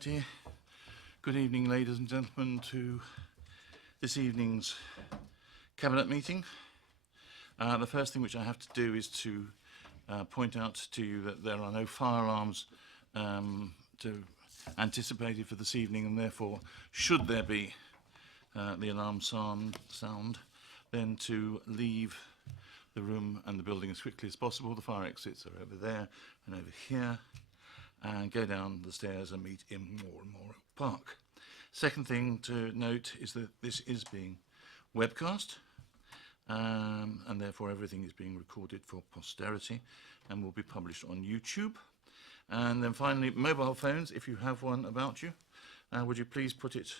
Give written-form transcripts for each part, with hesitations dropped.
Good evening, ladies and gentlemen, to this evening's Cabinet meeting. The first thing which I have to do is to point out to you that there are no fire alarms anticipated for this evening, and therefore, should there be the alarm sound, then to leave the room and the building as quickly as possible. The fire exits are over there and over here, and go down the stairs and meet in Moore Park. Second thing to note is that this is being webcast, and therefore everything is being recorded for posterity and will be published on YouTube. And then finally, mobile phones, if you have one about you, would you please put it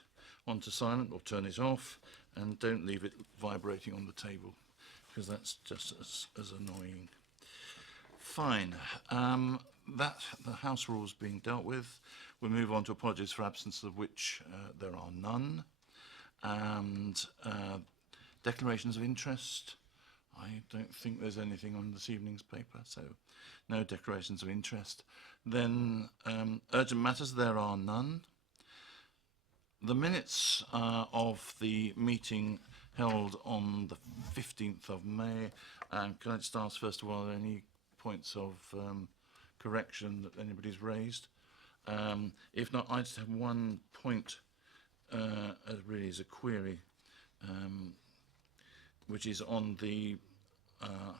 onto silent or turn it off, and don't leave it vibrating on the table, because that's just as annoying. Fine. That the House rules being dealt with, we move on to apologies for absence, of which there are none, and declarations of interest. I don't think there's anything on this evening's paper, so no declarations of interest. Then urgent matters, there are none. The minutes of the meeting held on the 15th of May, can I just ask first of all, are there any points of correction that anybody's raised? If not, I just have one point, really is a query, which is on the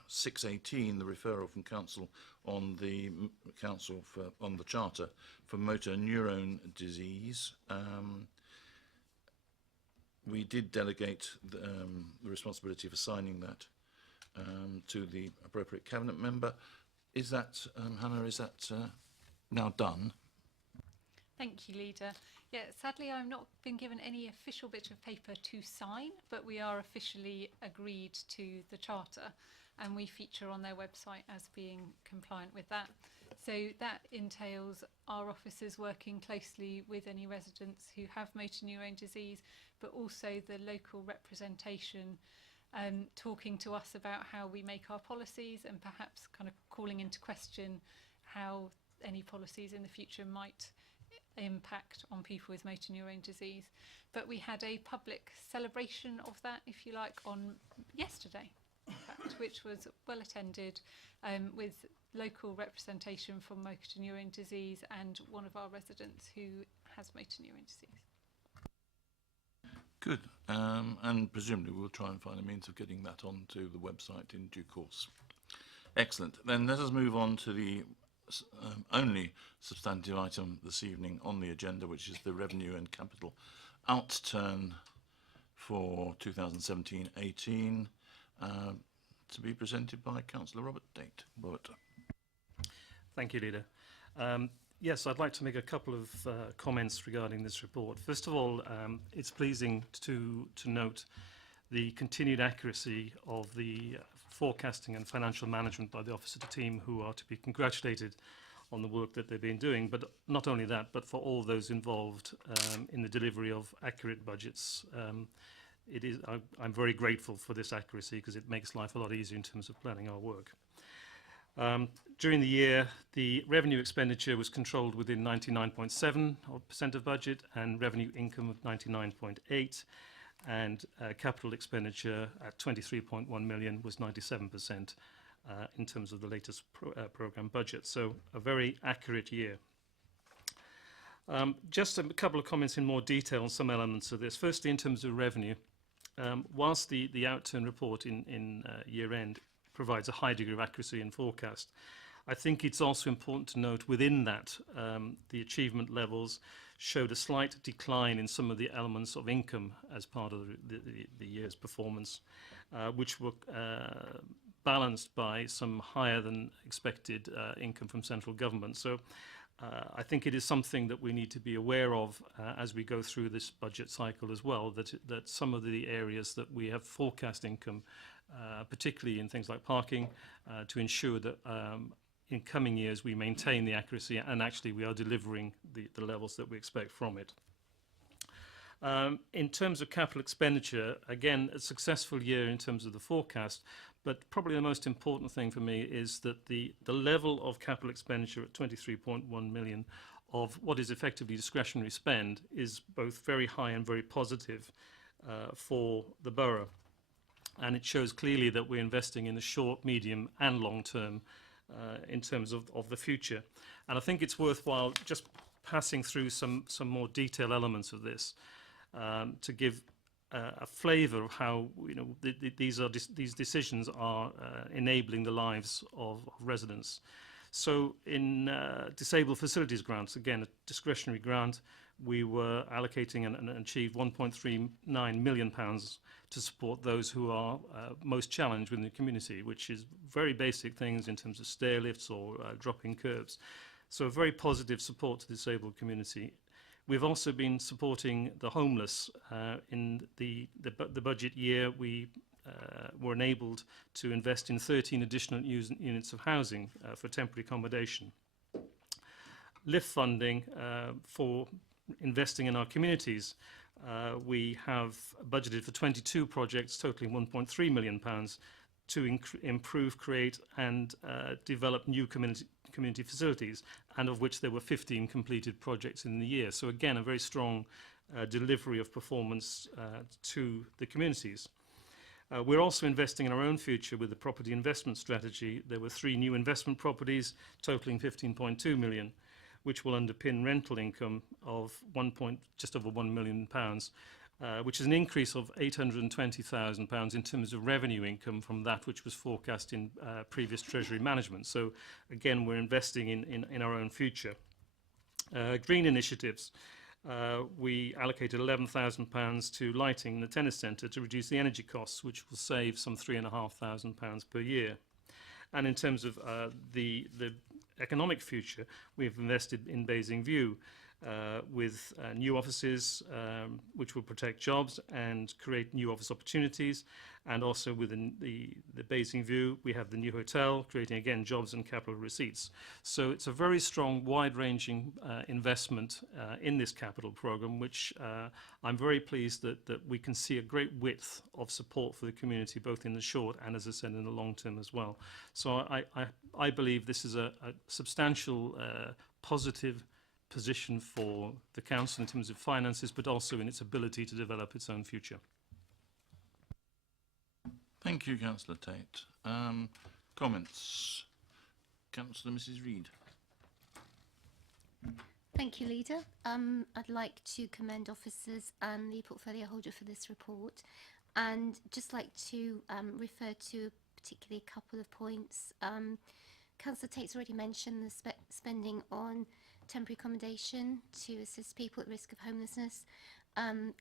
618, the referral from Council on the on the Charter for motor neurone disease. We did delegate the responsibility for signing that to the appropriate Cabinet member. Is that, Hannah, is that now done? Thank you, Leader. Yeah, sadly I've not been given any official bit of paper to sign, but we are officially agreed to the Charter, and we feature on their website as being compliant with that. So that entails our officers working closely with any residents who have motor neurone disease, but also the local representation talking to us about how we make our policies, and perhaps kind of calling into question how any policies in the future might impact on people with motor neurone disease. But we had a public celebration of that, if you like, on yesterday, in fact, which was well attended, with local representation from motor neurone disease and one of our residents who has motor neurone disease. Good, and presumably we'll try and find a means of getting that onto the website in due course. Excellent. Then let us move on to the only substantive item this evening on the agenda, which is the revenue and capital outturn for 2017-18, to be presented by Councillor Robert Date. Robert. Thank you, Leader. Yes, I'd like to make a couple of comments regarding this report. First of all, it's pleasing to note the continued accuracy of the forecasting and financial management by the officer team, who are to be congratulated on the work that they've been doing. But not only that, but for all those involved in the delivery of accurate budgets. I'm very grateful for this accuracy, because it makes life a lot easier in terms of planning our work. During the year, the revenue expenditure was controlled within 99.7% of budget, and revenue income of 99.8%, and capital expenditure at 23.1 million was 97% in terms of the latest programme budget. So a very accurate year. Just a couple of comments in more detail on some elements of this. Firstly, in terms of revenue, whilst the outturn report in year end provides a high degree of accuracy and forecast, I think it's also important to note within that the achievement levels showed a slight decline in some of the elements of income as part of the year's performance, which were balanced by some higher than expected income from central government. So I think it is something that we need to be aware of as we go through this budget cycle as well, that some of the areas that we have forecast income, particularly in things like parking, to ensure that in coming years we maintain the accuracy, and actually we are delivering the levels that we expect from it. In terms of capital expenditure, again, a successful year in terms of the forecast, but probably the most important thing for me is that the level of capital expenditure at 23.1 million of what is effectively discretionary spend is both very high and very positive for the borough. And it shows clearly that we're investing in the short, medium and long term in terms of the future. And I think it's worthwhile just passing through some more detailed elements of this to give a flavour of how these decisions are enabling the lives of residents. So in disabled facilities grants, again a discretionary grant, we were allocating and achieved £1.39 million to support those who are most challenged within the community, which is very basic things in terms of stair lifts or dropping curbs. So a very positive support to the disabled community. We've also been supporting the homeless. In the budget year, we were enabled to invest in 13 additional units of housing for temporary accommodation. Lift funding for investing in our communities. We have budgeted for 22 projects totaling £1.3 million to improve, create and develop new community facilities, and of which there were 15 completed projects in the year. So again, a very strong delivery of performance to the communities. We're also investing in our own future with the property investment strategy. There were 3 new investment properties totaling £15.2 million, which will underpin rental income of just over £1 million, which is an increase of £820,000 in terms of revenue income from that which was forecast in previous Treasury management. So again, we're investing in our own future. Green initiatives. We allocated £11,000 to lighting the tennis centre to reduce the energy costs, which will save some £3,500 per year. And in terms of the economic future, we've invested in Basingview with new offices which will protect jobs and create new office opportunities. And also within the Basingview, we have the new hotel, creating again jobs and capital receipts. So it's a very strong, wide-ranging investment in this capital programme, which I'm very pleased that we can see a great width of support for the community, both in the short and, as I said, in the long term as well. So I believe this is a substantial positive position for the council in terms of finances, but also in its ability to develop its own future. Thank you, Councillor Tate. Comments? Councillor Mrs. Reid. Thank you, Leader. I'd like to commend officers and the portfolio holder for this report, and just like to refer to particularly a couple of points. Councillor Tate's already mentioned the spending on temporary accommodation to assist people at risk of homelessness.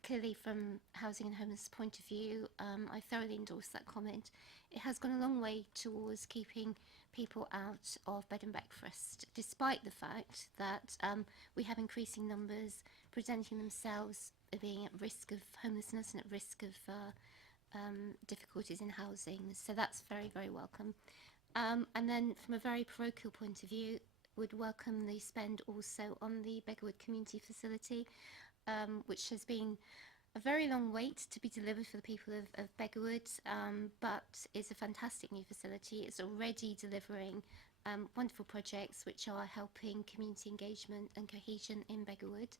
Clearly, from housing and homelessness point of view, I thoroughly endorse that comment. It has gone a long way towards keeping people out of bed and breakfast, despite the fact that we have increasing numbers presenting themselves being at risk of homelessness and at risk of difficulties in housing. So that's very, very welcome. And then from a very parochial point of view, would welcome the spend also on the Beggarwood Community Facility, which has been a very long wait to be delivered for the people of Beggarwood, but it's a fantastic new facility. It's already delivering wonderful projects which are helping community engagement and cohesion in Beggarwood,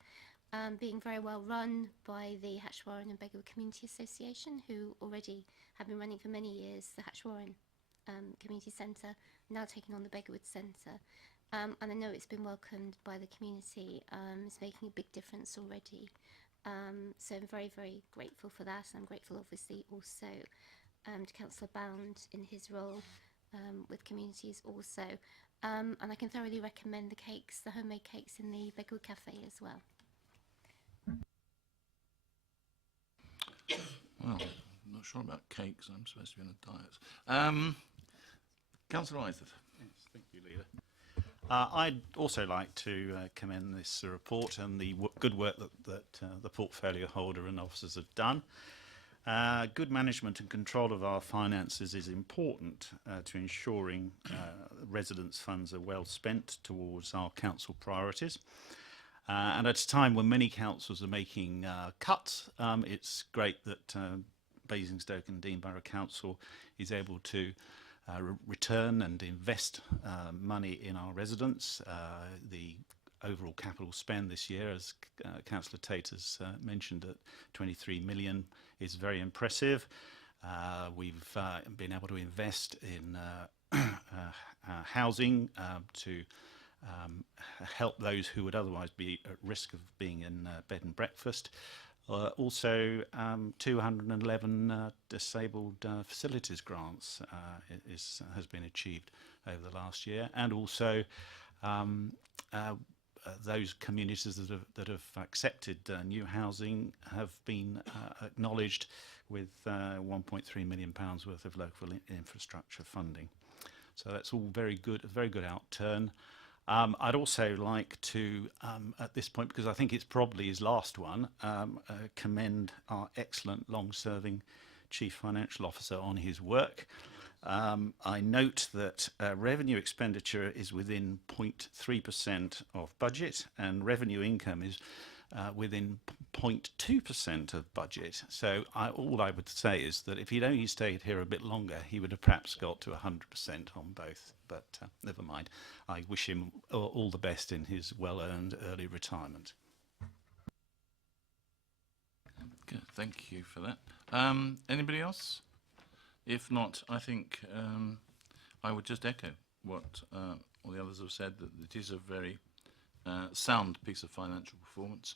being very well run by the Hatchwarren and Beggarwood Community Association, who already have been running for many years the Hatchwarren Community Centre, now taking on the Beggarwood Centre. And I know it's been welcomed by the community. It's making a big difference already. So I'm very, very grateful for that. And I'm grateful, obviously, also to Councillor Bound in his role with communities also. And I can thoroughly recommend the cakes, the homemade cakes in the Beggarwood Cafe as well. Well, I'm not sure about cakes. I'm supposed to be on a diet. Councillor Isaac. Yes, thank you, Leader. I'd also like to commend this report and the good work that the portfolio holder and officers have done. Good management and control of our finances is important to ensuring residents' funds are well spent towards our council priorities. And at a time when many councils are making cuts, it's great that Basingstoke and Dean Borough Council is able to return and invest money in our residents. The overall capital spend this year, as Councillor Tate has mentioned, at 23 million is very impressive. We've been able to invest in housing to help those who would otherwise be at risk of being in bed and breakfast. Also, 211 disabled facilities grants has been achieved over the last year, and also those communities that have accepted new housing have been acknowledged with £1.3 million worth of local infrastructure funding. So that's all very good, a very good outturn. I'd also like to, at this point, because I think it's probably his last one, commend our excellent long-serving Chief Financial Officer on his work. I note that revenue expenditure is within 0.3% of budget, and revenue income is within 0.2% of budget. So all I would say is that if he'd only stayed here a bit longer, he would have perhaps got to 100% on both. But never mind. I wish him all the best in his well-earned early retirement. Good, thank you for that. Anybody else? If not, I think I would just echo what all the others have said, that it is a very sound piece of financial performance,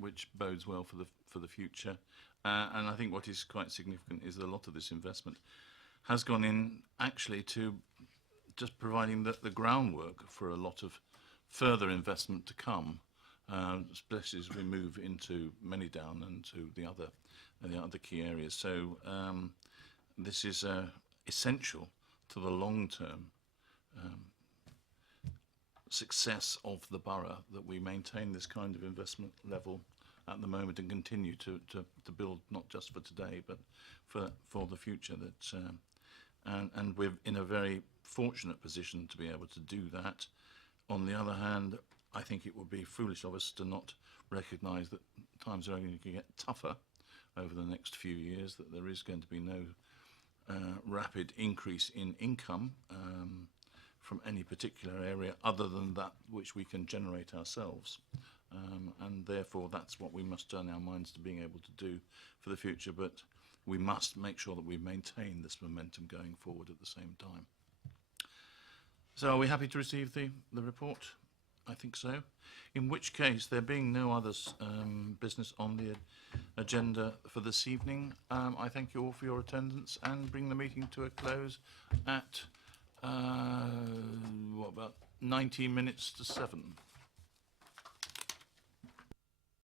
which bodes well for the future. And I think what is quite significant is that a lot of this investment has gone in actually to just providing the groundwork for a lot of further investment to come, especially as we move into Manydown and to the other key areas. So this is essential to the long-term success of the borough, that we maintain this kind of investment level at the moment and continue to build, not just for today but for the future. And we're in a very fortunate position to be able to do that. On the other hand, I think it would be foolish of us to not recognise that times are only going to get tougher over the next few years, that there is going to be no rapid increase in income from any particular area other than that which we can generate ourselves. And therefore that's what we must turn our minds to being able to do for the future, but we must make sure that we maintain this momentum going forward at the same time. So are we happy to receive the report? I think so. In which case, there being no other business on the agenda for this evening, I thank you all for your attendance and bring the meeting to a close at, what, about 19 minutes to 7.